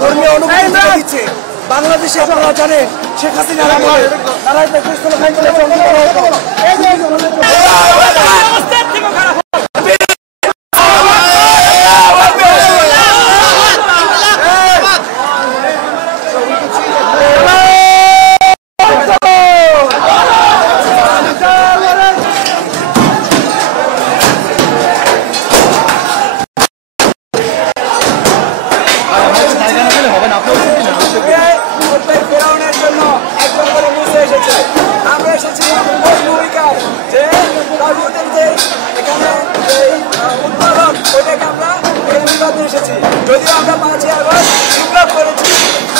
ধর্মীয় অনুভূতি দিচ্ছে। বাংলাদেশে আপনারা জানেন শেখ হাসিনা যদিও আমরা 5ই আগস্ট বিপ্লব করেছি,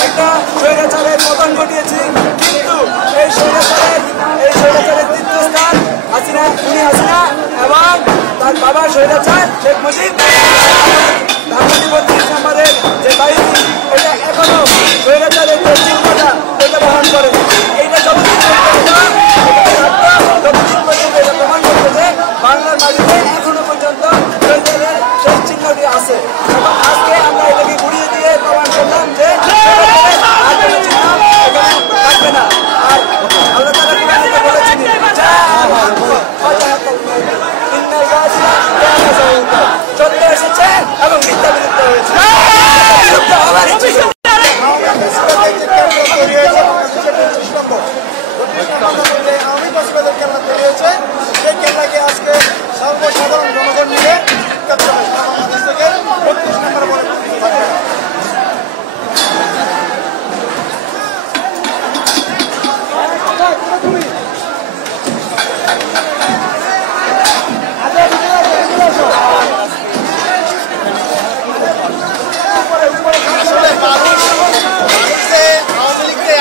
একটা স্বৈরাচারের পতন ঘটিয়েছি, কিন্তু এই স্বৈরাচারের তীর্থস্থান হাসিনা এবং তার বাবা স্বৈরাচার শেখ মুজিব ধানমন্ডি 32 নম্বরের যে বাহিনী, এটা এখনো স্বৈরাচারের যে চিহ্নটা এটা বহন করে। এইটা যতদিন পর্যন্ত এটা প্রমাণ করবে যে বাংলার মাটিতে এখনো পর্যন্ত স্বৈরাচারের সেই চিহ্নটি আছে। এবং আজকে আমরা এটাকে ঘুরিয়ে দিয়ে প্রমাণ করলাম যে থাকবে না। আর আল্লাহ তাআলা কিভাবে বলেছেন চলে এসেছে এবং মিথ্যা বিলুপ্ত হয়েছে। সেই কেল্লাকে আজকে সর্বসাধারণ জনগণ মিলে বাংলাদেশ থেকে 32 নম্বর বলে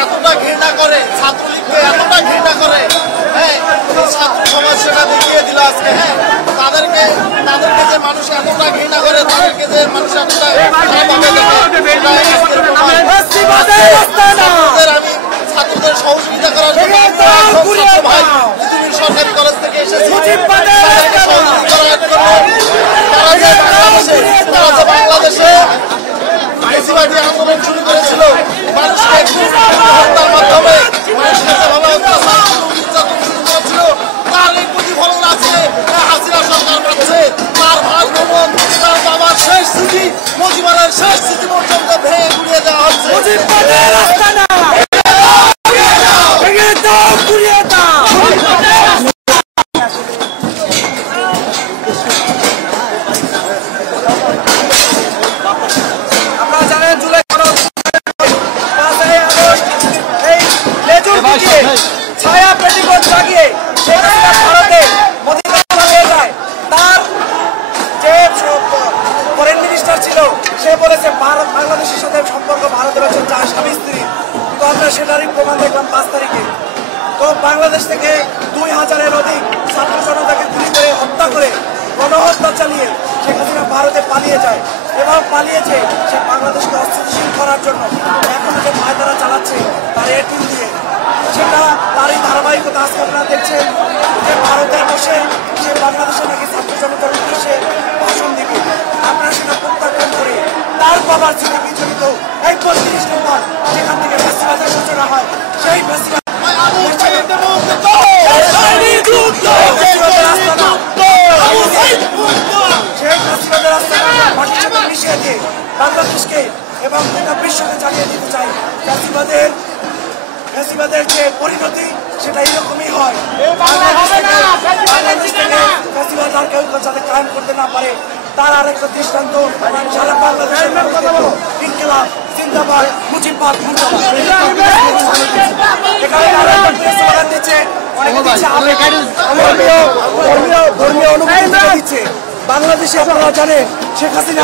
এতটা ঘৃণা করে, ছাত্রলীগকে এতটা ঘৃণা করে, হ্যাঁ ছাত্র সমাজ সেটা দেখিয়ে দিল আজকে। হ্যাঁ তাদেরকে যে মানুষ এতটা ঘৃণা করে, তাদেরকে যে মানুষ এতটা আমি ছাত্রদের সহযোগিতা করার জন্য ভাই পৃথিবীর সরকারি কলেজ থেকে এসেছি বাংলাদেশে বেশিরভাগই আন্দোলন শুরু করেছিল মানুষকে হত্যার মাধ্যমে তার এই প্রতিফলন আছে হাসিনা সরকার পাচ্ছে। তার ভার ভবন, তার বাবার শেষ স্মৃতি, মুজিবের শেষ স্মৃতি পর্যন্ত ভেঙে গুড়িয়ে দেওয়া হচ্ছে। ছায়া পেটিকোট লাগিয়ে ভারতে তার যে ফরেন মিনিস্টার ছিল সে বলেছে ভারত বাংলাদেশের সাথে সম্পর্ক ভারতের হচ্ছে 4 স্বামী স্ত্রী। তো আমরা সেটারই প্রমাণ দেখলাম 5 তারিখে। তো বাংলাদেশ থেকে 2000-এর অধিক ছাত্র জনতাকে গুলি করে হত্যা করে গণহত্যা চালিয়ে শেখ হাসিনা ভারতে পালিয়ে যায় এবং পালিয়েছে সে বাংলাদেশকে অস্থিতিশীল করার জন্য। এখন যে পায়তারা চালাচ্ছে তার এটিএম দিয়ে, সেটা তারই ধারাবাহিকতা। আজকে আপনারা দেখছেন যে ভারতে বসে সে বাংলাদেশে নাকি ছাত্র জনতার উদ্দেশ্যে ভাষণ দিবে। আপনারা সেটা প্রত্যাখ্যান করে তার বাবার ছিল বিচলিত এই 32 নম্বর যেখান থেকে ফেস্টিভ্যালের সূচনা হয়, সেই ফেস্টিভ্যাল মিশিয়ে দিয়ে বাংলাদেশকে এবং গোটা বিশ্বকে চালিয়ে দিতে চাই। ফ্যাসিবাদের যে পরিণতি সেটা এরকমই হয়। বাংলাদেশ থেকে ফ্যাসিবাদ আর কেউ যাতে কায়েম করতে না পারে তার আরেকটা দৃষ্টান্ত সারা বাংলাদেশের ইনকিলাব জিন্দাবাদ, মুজিববাদ মুর্দাবাদ। ধর্মীয় অনুভূতি দিচ্ছে। বাংলাদেশে আপনারা জানেন শেখ হাসিনা